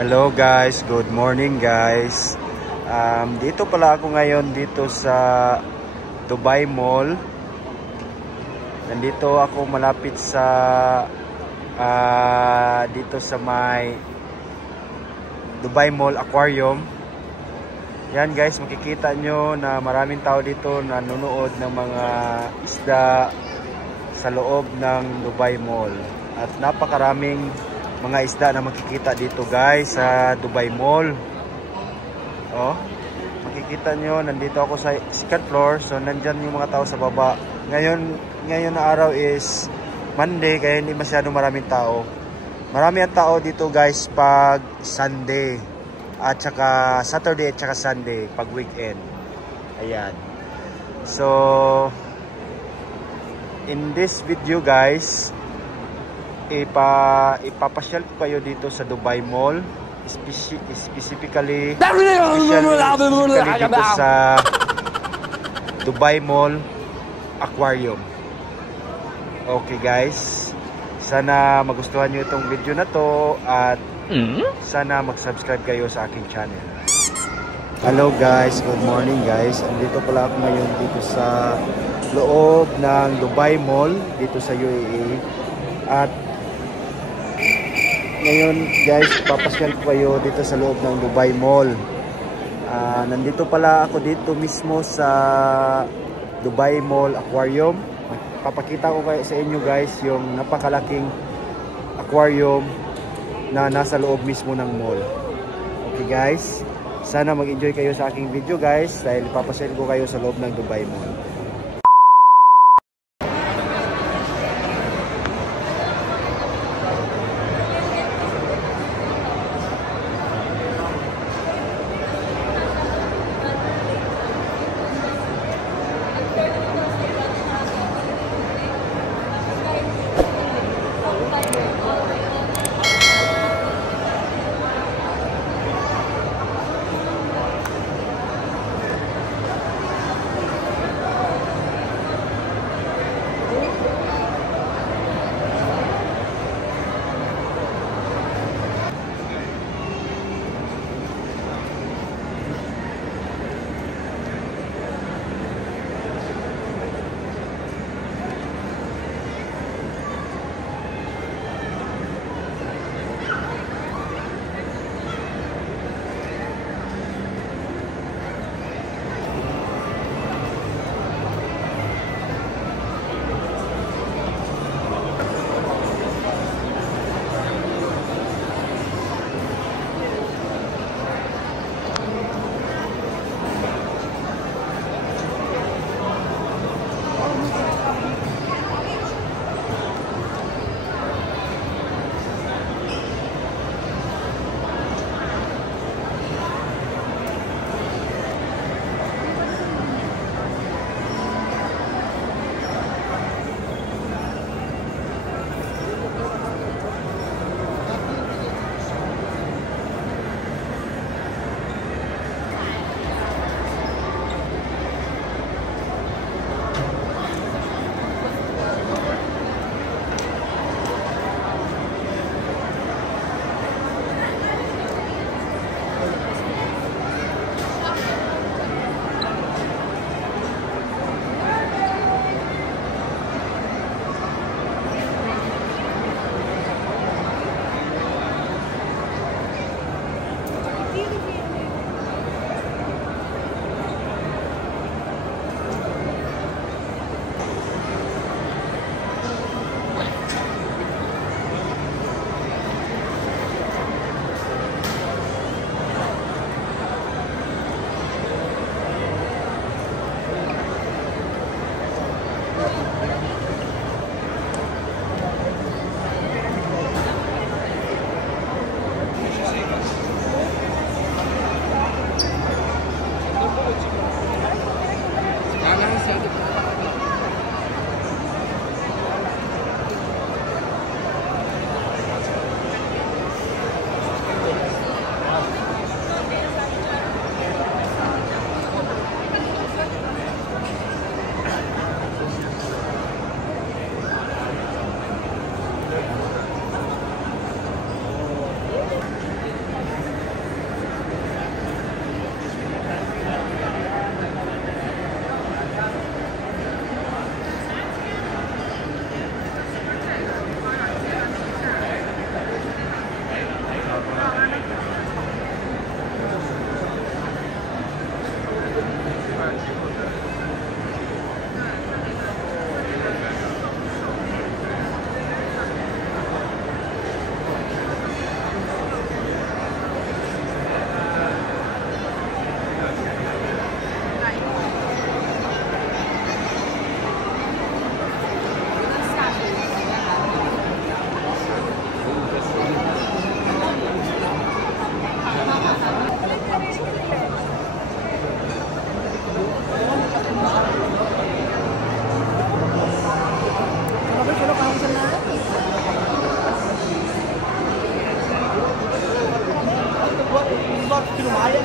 Hello guys, good morning guys. Dito pala ako ngayon dito sa Dubai Mall. Nandito ako malapit sa dito sa may Dubai Mall Aquarium. Yan guys, makikita nyo na maraming tao dito na nanonood ng mga isda sa loob ng Dubai Mall. At napakaraming mga isda na makikita dito guys sa Dubai Mall. Oh, makikita nyo, nandito ako sa second floor. So nandyan yung mga tao sa baba. Ngayon na araw is Monday, kaya hindi masyado maraming tao. Marami ang tao dito guys pag Sunday at saka Saturday at saka Sunday pag weekend. Ayan. So in this video guys, ipapasyal ko kayo dito sa Dubai Mall, specifically dito sa Dubai Mall Aquarium. Okay guys, sana magustuhan nyo itong video na to at sana mag-subscribe kayo sa aking channel. Hello guys, good morning guys. Andito pala ako ngayon dito sa loob ng Dubai Mall dito sa UAE. At ngayon guys, papasyal ko kayo dito sa loob ng Dubai Mall. Nandito pala ako dito mismo sa Dubai Mall Aquarium. Papakita ko kayo sa inyo guys yung napakalaking aquarium na nasa loob mismo ng mall. Okay guys, sana mag-enjoy kayo sa aking video guys dahil papasyal ko kayo sa loob ng Dubai Mall. kinumaya.